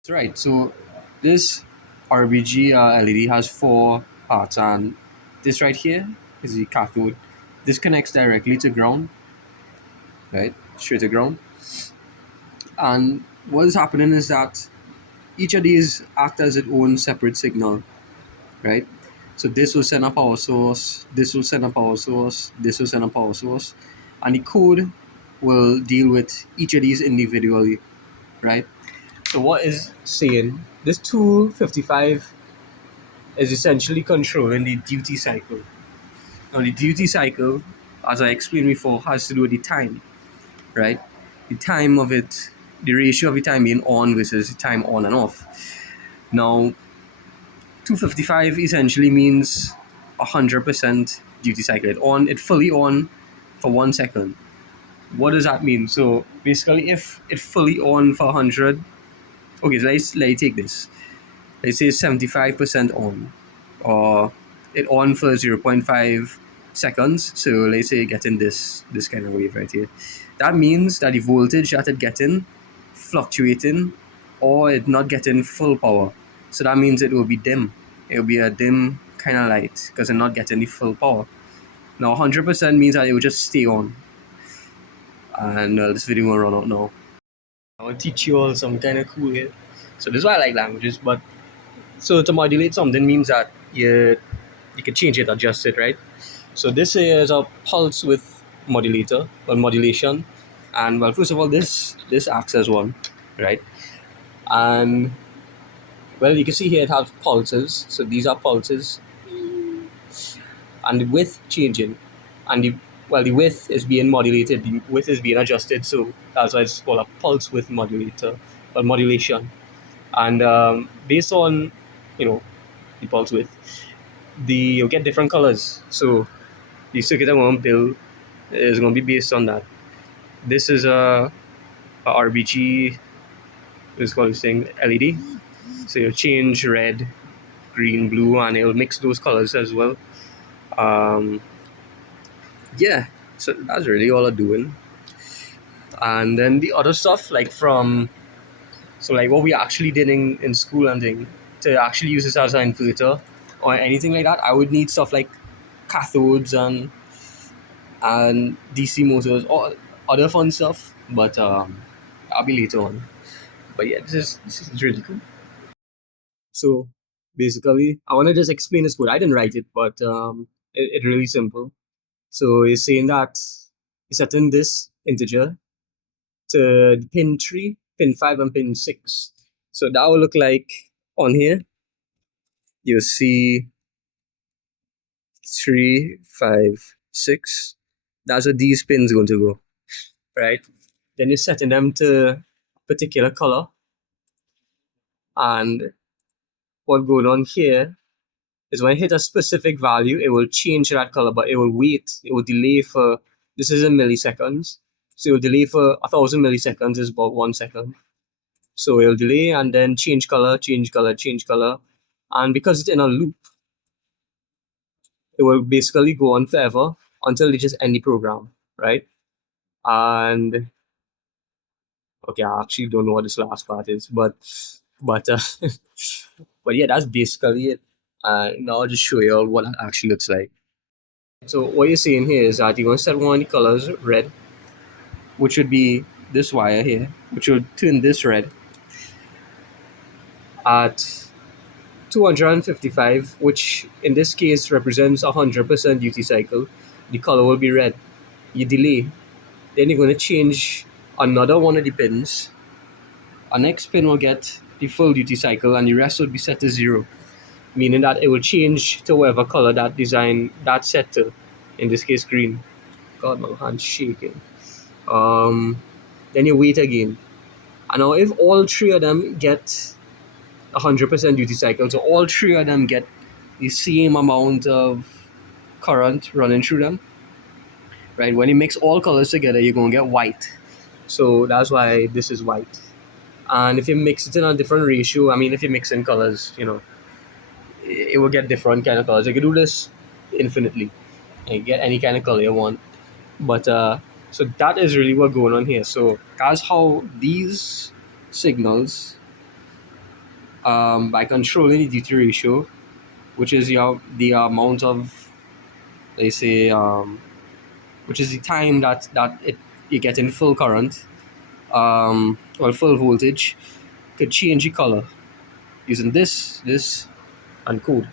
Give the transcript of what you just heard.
That's right. So this RBG LED has four parts, and this right here is the cathode. This connects directly to ground, right? Straight to ground. And what is happening is that each of these act as its own separate signal, right? So this will send a power source, this will send a power source, this will send a power source, and the code will deal with each of these individually, right? So what is saying this 255 is essentially controlling the duty cycle. Now the duty cycle, as I explained before, has to do with the time, right? The time of it, the ratio of the time being on versus the time on and off. Now 255 essentially means 100% duty cycle. It fully on for 1 second. What does that mean? So basically, if it fully on for 100, okay, so let's take this. Let's say 75% on, or it on for 0.5 seconds. So let's say getting this kind of wave right here. That means that the voltage that it getting fluctuating, or it not getting full power. So that means it will be dim. It will be a dim kind of light because it's not getting the full power. Now 100% means that it will just stay on. And this video will run out now. I want to teach you all some kind of cool here. So this is why I like languages, but so to modulate something means that you can change it, adjust it, right? So this is a pulse width modulator or modulation, and well, first of all, this acts as one, right? And well, you can see here it has pulses. So these are pulses, and the width changing, and the width is being modulated, the width is being adjusted. So that's why it's called a pulse width modulator or modulation. And based on the pulse width, you'll get different colors. So the circuit I'm going to build is going to be based on that. This is a RBG, it's called this thing LED. So you'll change red, green, blue, and it'll mix those colors as well. Yeah, so that's really all I'm doing. And then the other stuff, like like what we actually did in school and thing, to actually use this as an inverter or anything like that, I would need stuff like cathodes and DC motors or other fun stuff. But I'll be later on. But yeah, this is really cool. So basically, I want to just explain this code. I didn't write it, but it's really simple. So it's saying that it's setting this integer to pin 3, pin 5, and pin 6. So that will look like on here. You'll see 3, 5, 6. That's what these pins are going to go, right? Then you're setting them to a particular color. And what's going on here is when I hit a specific value, it will change that color, but it will wait. It will delay for, this is in milliseconds. So it will delay for 1,000 milliseconds is about 1 second. So it will delay and then change color, change color, change color. And because it's in a loop, it will basically go on forever until they just end the program, right? And okay, I actually don't know what this last part is, but but but yeah, that's basically it. Now I'll just show you all what it actually looks like. So what you're seeing here is that you're going to set one of the colors red, which would be this wire here, which will turn this red at 255, which in this case represents 100% duty cycle. The color will be red. You delay, then you're going to change another one of the pins. Our next pin will get the full duty cycle, and the rest will be set to 0, meaning that it will change to whatever color that design that's set to. In this case, green. God, my hand's shaking. Then you wait again. And now if all three of them get 100% duty cycle, so all three of them get the same amount of current running through them, right? When you mix all colors together, you're going to get white. So that's why this is white. And if you mix it in a different ratio, I mean, if you mix in colors, it will get different kind of colors. You can do this infinitely and get any kind of color you want. But so that is really what's going on here. So that's how these signals By controlling the duty ratio, which is the amount of, they say, which is the time that you get in full current, or full voltage, could change the color using this and code.